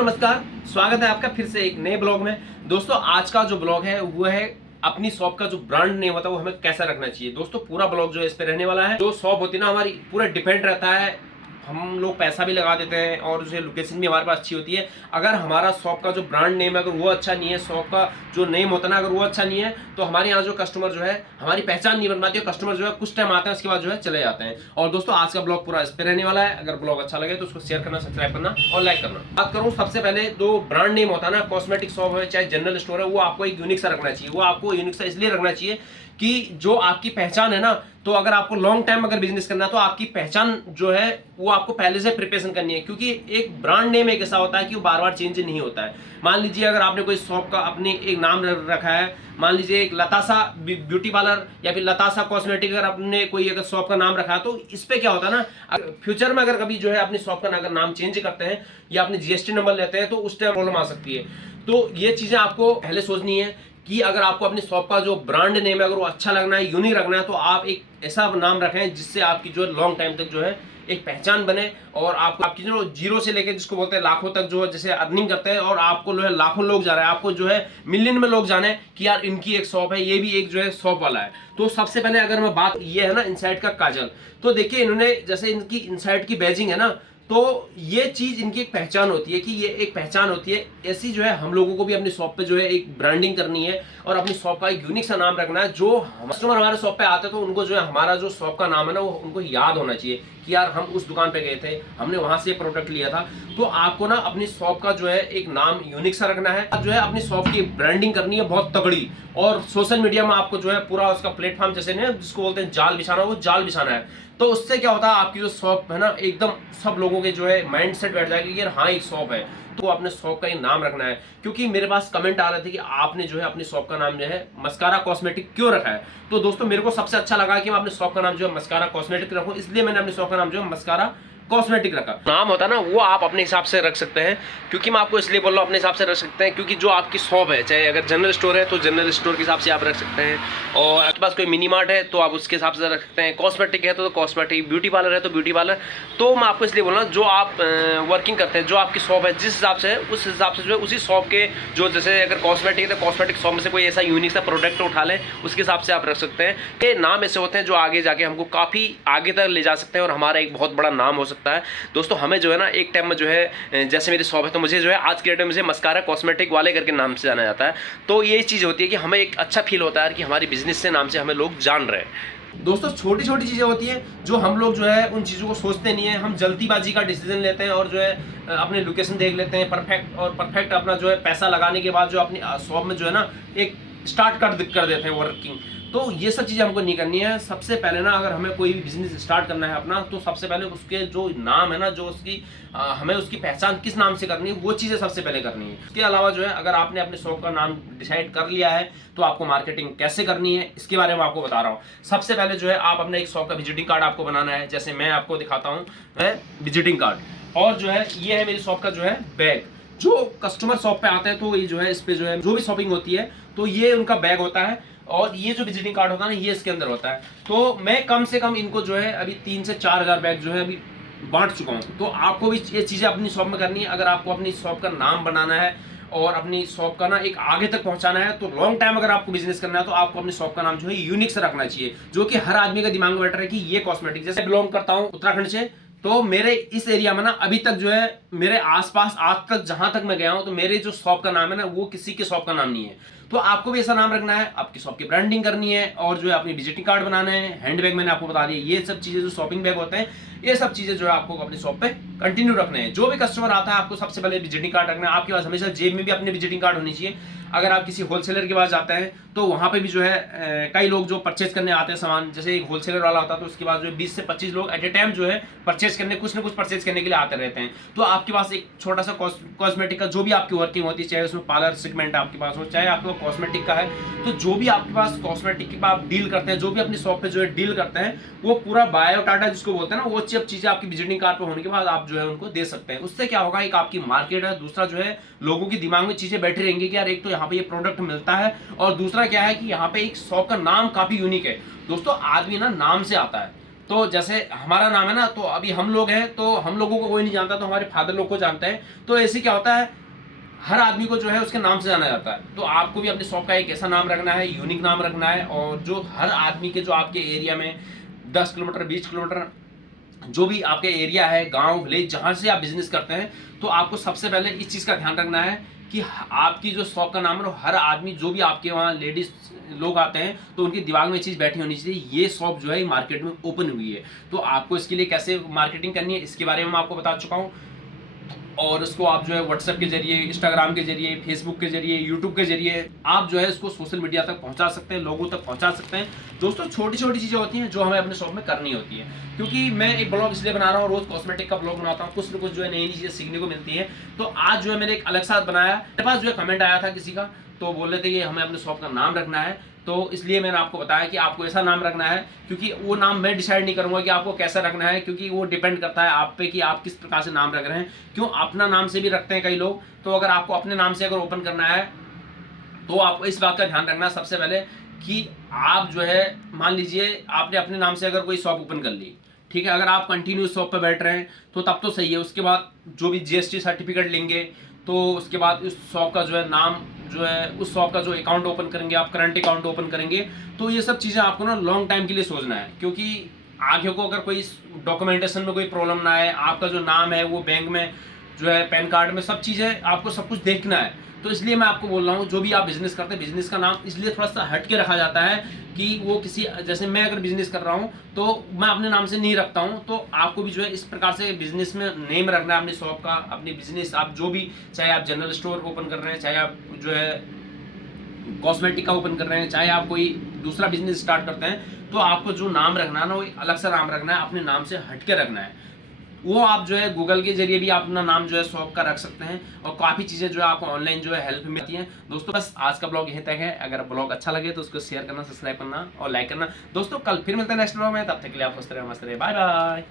नमस्कार, स्वागत है आपका फिर से एक नए ब्लॉग में। दोस्तों आज का जो ब्लॉग है वो है अपनी शॉप का जो ब्रांड नेम होता है वो हमें कैसा रखना चाहिए। दोस्तों पूरा ब्लॉग जो है इस पे रहने वाला है। जो शॉप होती है ना हमारी पूरा डिपेंड रहता है, हम लोग पैसा भी लगा देते हैं और जो लोकेशन भी हमारे पास अच्छी होती है। अगर हमारा शॉप का जो ब्रांड नेम है अगर वो अच्छा नहीं है, शॉप का जो नेम होता है ना अगर वो अच्छा नहीं है, तो हमारे यहाँ जो कस्टमर जो है हमारी पहचान नहीं बन पाती है। कस्टमर जो है कुछ टाइम आते हैं उसके बाद जो है चले जाते हैं। और दोस्तों आज का ब्लॉग पूरा इस पे रहने वाला है। अगर ब्लॉग अच्छा लगे तो उसको शेयर करना, सब्सक्राइब करना और लाइक करना। बात करूँ सबसे पहले जो ब्रांड नेम होता है ना, कॉस्मेटिक शॉप है चाहे जनरल स्टोर है, वो आपको एक यूनिक सा रखना चाहिए। वो आपको यूनिक सा इसलिए रखना चाहिए कि जो आपकी पहचान है ना, तो अगर आपको लॉन्ग टाइम अगर बिजनेस करना है तो आपकी पहचान जो है वो आपको पहले से प्रिपरेशन करनी है। क्योंकि एक ब्रांड नेम एक ऐसा होता है कि वो बार बार चेंज नहीं होता है। मान लीजिए अगर आपने कोई शॉप का अपने एक नाम रखा है, मान लीजिए एक लतासा ब्यूटी पार्लर या फिर लतासा कॉस्मेटिक, अगर आपने कोई अगर शॉप का नाम रखा है तो इस पे क्या होता है ना, फ्यूचर में अगर कभी जो है अपनी शॉप का अगर नाम चेंज करते हैं या अपने जीएसटी नंबर लेते हैं तो उस टाइम प्रॉब्लम आ सकती है। तो ये चीजें आपको पहले सोचनी है कि अगर आपको अपनी शॉप का जो ब्रांड नेम है अगर वो अच्छा लगना है, यूनिक रखना है, तो आप एक ऐसा नाम रखें जिससे आपकी जो है लॉन्ग टाइम तक जो है एक पहचान बने और आपको आपकी जो जीरो से लेकर जिसको बोलते हैं लाखों तक जो है जैसे अर्निंग करते हैं और आपको जो है लाखों लोग जा रहे हैं, आपको जो है मिलियन में लोग जाने कि यार इनकी एक शॉप है, ये भी एक जो है शॉप वाला है। तो सबसे पहले अगर मैं बात ये है ना इनसाइड का काजल, तो देखिए इन्होंने जैसे इनकी इनसाइड की बैजिंग है ना, तो ये चीज इनकी एक पहचान होती है कि ये एक पहचान होती है। ऐसी जो है हम लोगों को भी अपनी शॉप पे जो है एक ब्रांडिंग करनी है और अपनी शॉप का एक यूनिक सा नाम रखना है। जो कस्टमर हमारे शॉप पे आते हैं तो उनको जो है हमारा जो शॉप का नाम है ना वो उनको याद होना चाहिए कि यार हम उस दुकान पे गए थे, हमने वहां से प्रोडक्ट लिया था। तो आपको ना अपनी शॉप का जो है एक नाम यूनिक सा रखना है, जो है अपनी शॉप की ब्रांडिंग करनी है बहुत तगड़ी। और सोशल मीडिया में आपको जो है पूरा उसका प्लेटफॉर्म जैसे ना जिसको बोलते हैं जाल बिछाना, वो जाल बिछाना है। तो उससे क्या होता है आपकी जो शॉप है ना एकदम सब लोगों के जो है माइंड सेट बैठ जाएगा कि यार हाँ एक शॉप है, तो अपने शॉप का एक नाम रखना है। क्योंकि मेरे पास कमेंट आ रहे थे कि आपने जो है अपनी शॉप का नाम जो है मस्कारा कॉस्मेटिक क्यों रखा है। तो दोस्तों मेरे को सबसे अच्छा लगा कि मैं अपने शॉप का नाम जो है मस्कारा कॉस्मेटिक रखूं, इसलिए मैंने अपने शॉप का नाम जो है मस्कारा कॉस्मेटिक रखा। नाम होता है ना वो आप अपने हिसाब से रख सकते हैं। क्योंकि मैं आपको इसलिए बोल रहा हूँ अपने हिसाब से रख सकते हैं क्योंकि जो आपकी शॉप है, चाहे अगर जनरल स्टोर है तो जनरल स्टोर के हिसाब से आप रख सकते हैं, और आपके पास कोई मिनी मार्ट है तो आप उसके हिसाब से रख सकते हैं, कॉस्मेटिक है तो कॉस्मेटिक, ब्यूटी पार्लर है तो ब्यूटी पार्लर। तो मैं आपको इसलिए बोल रहा हूँ जो आप वर्किंग करते हैं, जो आपकी शॉप है जिस हिसाब से है उस हिसाब से जो है उसी शॉप के जो जैसे अगर कॉस्मेटिक है तो कॉस्मेटिक शॉप में से कोई ऐसा यूनिक सा प्रोडक्ट उठा लें, उसके हिसाब से आप रख सकते हैं। ये नाम ऐसे होते हैं जो आगे जाके हमको काफ़ी आगे तक ले जा सकते हैं और हमारा एक बहुत बड़ा नाम हो सकता है। दोस्तों हमें जो है ना एक टाइम में जो है जैसे मेरी शॉप है तो मुझे जो है आज के डेट में मुझे मस्कारा कॉस्मेटिक वाले करके नाम से जाना जाता है। तो ये चीज़ होती है कि हमें एक अच्छा फील होता है कि हमारी बिजनेस से नाम से हमें लोग जान रहे हैं। दोस्तों छोटी छोटी चीज़ें होती हैं जो हम लोग जो है उन चीज़ों को सोचते नहीं है, हम जल्दीबाजी का डिसीजन लेते हैं और जो है अपने लोकेशन देख लेते हैं परफेक्ट अपना जो है पैसा लगाने के बाद जो अपनी शॉप में जो है ना एक स्टार्ट कर देते हैं वर्किंग। तो ये सब चीज़ें हमको नहीं करनी है। सबसे पहले ना अगर हमें कोई भी बिजनेस स्टार्ट करना है अपना, तो सबसे पहले उसके जो नाम है ना, जो उसकी हमें उसकी पहचान किस नाम से करनी है वो चीज़ें सबसे पहले करनी है। इसके अलावा जो है अगर आपने अपने शॉप का नाम डिसाइड कर लिया है तो आपको मार्केटिंग कैसे करनी है इसके बारे में आपको बता रहा हूँ। सबसे पहले जो है आप अपने एक शॉप का विजिटिंग कार्ड आपको बनाना है। जैसे मैं आपको दिखाता हूँ विजिटिंग कार्ड, और जो है ये है मेरी शॉप का जो है बैग। जो कस्टमर शॉप पे आते हैं तो ये जो है इस पे जो है जो भी शॉपिंग होती है तो ये उनका बैग होता है, और ये जो विजिटिंग कार्ड होता है ना ये इसके अंदर होता है। तो मैं कम से कम इनको जो है अभी 3 से 4 हज़ार बैग जो है अभी बांट चुका हूँ। तो आपको भी ये चीज़ें अपनी शॉप में करनी है। अगर आपको अपनी शॉप का नाम बनाना है और अपनी शॉप का ना एक आगे तक पहुंचाना है, तो लॉन्ग टाइम अगर आपको बिजनेस करना है तो आपको अपनी शॉप का नाम जो है यूनिक से रखना चाहिए, जो कि हर आदमी का दिमाग में बैठ रहा है कि ये कॉस्मेटिक। जैसे बिलोंग करता हूँ उत्तराखंड से, तो मेरे इस एरिया में ना अभी तक जो है मेरे आसपास आज तक जहां तक मैं गया हूं तो मेरे जो शॉप का नाम है ना वो किसी के शॉप का नाम नहीं है। तो आपको भी ऐसा नाम रखना है, आपकी शॉप की ब्रांडिंग करनी है और जो है अपनी विजिटिंग कार्ड बनाना है। हैंड बैग मैंने आपको बता दिया, ये सब चीजें जो शॉपिंग बैग होते हैं ये सब चीजें जो है आपको अपनी शॉप पे कंटिन्यू रखने हैं। जो भी कस्टमर आता है आपको सबसे पहले विजिटिंग कार्ड रखना है। आपके पास हमेशा जेब में भी अपनी विजिटिंग कार्ड होनी चाहिए। अगर आप किसी होलसेलर के पास जाते हैं तो वहां पे भी जो है कई लोग जो परचेज करने आते हैं सामान, जैसे एक होलसेलर वाला होता है तो उसके बाद जो है 20 से 25 लोग एट ए टाइम जो है परचेज करने कुछ ना कुछ परचेज करने के लिए आते रहते हैं। तो आपके पास एक छोटा सा कॉस्मेटिक का जो भी आपकी वर्किंग होती है, चाहे उसमें पार्लर सेगमेंट आपके पास हो चाहे आपके कॉस्मेटिक का है, तो जो भी आपके पास कॉस्मेटिक के आप डील करते हैं, जो भी अपनी शॉप पे जो है डील करते हैं, वो पूरा बायोडाटा जिसको बोलते हैं ना, वो सब चीजें आपकी विजिटिंग कार्ड पे होने के बाद आप जो है उनको दे सकते हैं। उससे क्या होगा, एक आपकी मार्केट है, दूसरा जो है लोगों के दिमाग में चीजें बैठी रहेंगी कि यार एक तो यहाँ पे ये प्रोडक्ट मिलता है, और दूसरा क्या है कि यहाँ पे एक शॉप का नाम काफी यूनिक है। दोस्तों आदमी ना नाम से आता है, तो जैसे हमारा नाम है ना, तो अभी हम लोग हैं, तो हम लोगों को कोई नहीं जानता, तो हमारे फादर लोग को जानते हैं। तो ऐसे क्या होता है, हर आदमी को जो है उसके नाम से जाना जाता है। तो आपको भी अपनी शॉप का एक ऐसा नाम रखना है, यूनिक नाम रखना है, और जो हर आदमी के, जो आपके एरिया में 10 किलोमीटर 20 किलोमीटर जो भी आपके एरिया है, गांव विलेज, जहां से आप बिजनेस करते हैं, तो आपको सबसे पहले इस चीज़ का ध्यान रखना है कि आपकी जो शॉप का नाम है, हर आदमी, जो भी आपके वहाँ लेडीज लोग आते हैं, तो उनके दिमाग में चीज़ बैठी होनी चाहिए, ये शॉप जो है मार्केट में ओपन हुई है। तो आपको इसके लिए कैसे मार्केटिंग करनी है, इसके बारे में मैं आपको बता चुका हूँ। और इसको आप जो है व्हाट्सएप के जरिए, इंस्टाग्राम के जरिए, फेसबुक के जरिए, यूट्यूब के जरिए आप जो है इसको सोशल मीडिया तक पहुंचा सकते हैं, लोगों तक पहुंचा सकते हैं। दोस्तों छोटी छोटी चीज़ें होती हैं जो हमें अपने शॉप में करनी होती है, क्योंकि मैं एक ब्लॉग इसलिए बना रहा हूँ, रोज कॉस्मेटिक का ब्लॉग बनाता हूँ, कुछ ना कुछ जो है नई नई चीज़ें सीखने को मिलती है। तो आज जो है मैंने एक अलग सा बनाया, मेरे पास जो है कमेंट आया था किसी का, तो बोल रहे थे कि हमें अपने शॉप का नाम रखना है, तो इसलिए मैंने आपको बताया कि आपको ऐसा नाम रखना है, क्योंकि वो नाम मैं डिसाइड नहीं करूंगा कि आपको कैसा रखना है, क्योंकि वो डिपेंड करता है आप पे कि आप किस प्रकार से नाम रख रहे हैं। क्यों, अपना नाम से भी रखते हैं कई लोग, तो अगर आपको अपने नाम से अगर ओपन करना है, तो आपको इस बात का ध्यान रखना है सबसे पहले कि आप जो है, मान लीजिए आपने अपने नाम से अगर कोई शॉप ओपन कर ली, ठीक है, अगर आप कंटिन्यू शॉप पे बैठ रहे हैं तो तब तो सही है। उसके बाद जो भी जीएसटी सर्टिफिकेट लेंगे, तो उसके बाद उस शॉप का जो है नाम, जो है उस शॉप का जो अकाउंट ओपन करेंगे आप, करंट अकाउंट ओपन करेंगे, तो ये सब चीज़ें आपको ना लॉन्ग टाइम के लिए सोचना है, क्योंकि आगे को अगर कोई डॉक्यूमेंटेशन में कोई प्रॉब्लम ना आए, आपका जो नाम है वो बैंक में जो है, पैन कार्ड में, सब चीज़ें आपको सब कुछ देखना है। तो इसलिए मैं आपको बोल रहा हूँ, जो भी आप बिजनेस करते हैं, बिजनेस का नाम इसलिए थोड़ा सा हट के रखा जाता है कि वो किसी, जैसे मैं अगर बिजनेस कर रहा हूँ तो मैं अपने नाम से नहीं रखता हूँ, तो आपको भी जो है इस प्रकार से बिजनेस में नेम रखना है अपनी शॉप का, अपनी बिजनेस, आप जो भी, चाहे आप जनरल स्टोर ओपन कर रहे हैं, चाहे आप जो है कॉस्मेटिक का ओपन कर रहे हैं, चाहे आप कोई दूसरा बिजनेस स्टार्ट करते हैं, तो आपको जो नाम रखना है ना, वो अलग सा नाम रखना है, अपने नाम से हट के रखना है। वो आप जो है गूगल के जरिए भी आप अपना नाम जो है शॉप का रख सकते हैं, और काफ़ी चीज़ें जो है आपको ऑनलाइन जो है हेल्प मिलती हैं। दोस्तों बस आज का ब्लॉग यहीं तक है। अगर ब्लॉग अच्छा लगे तो उसको शेयर करना, सब्सक्राइब करना और लाइक करना। दोस्तों कल फिर मिलते हैं नेक्स्ट ब्लॉग में, तब तक के लिए आप स्वस्थ रहे, मस्त रहे, बाय बाय।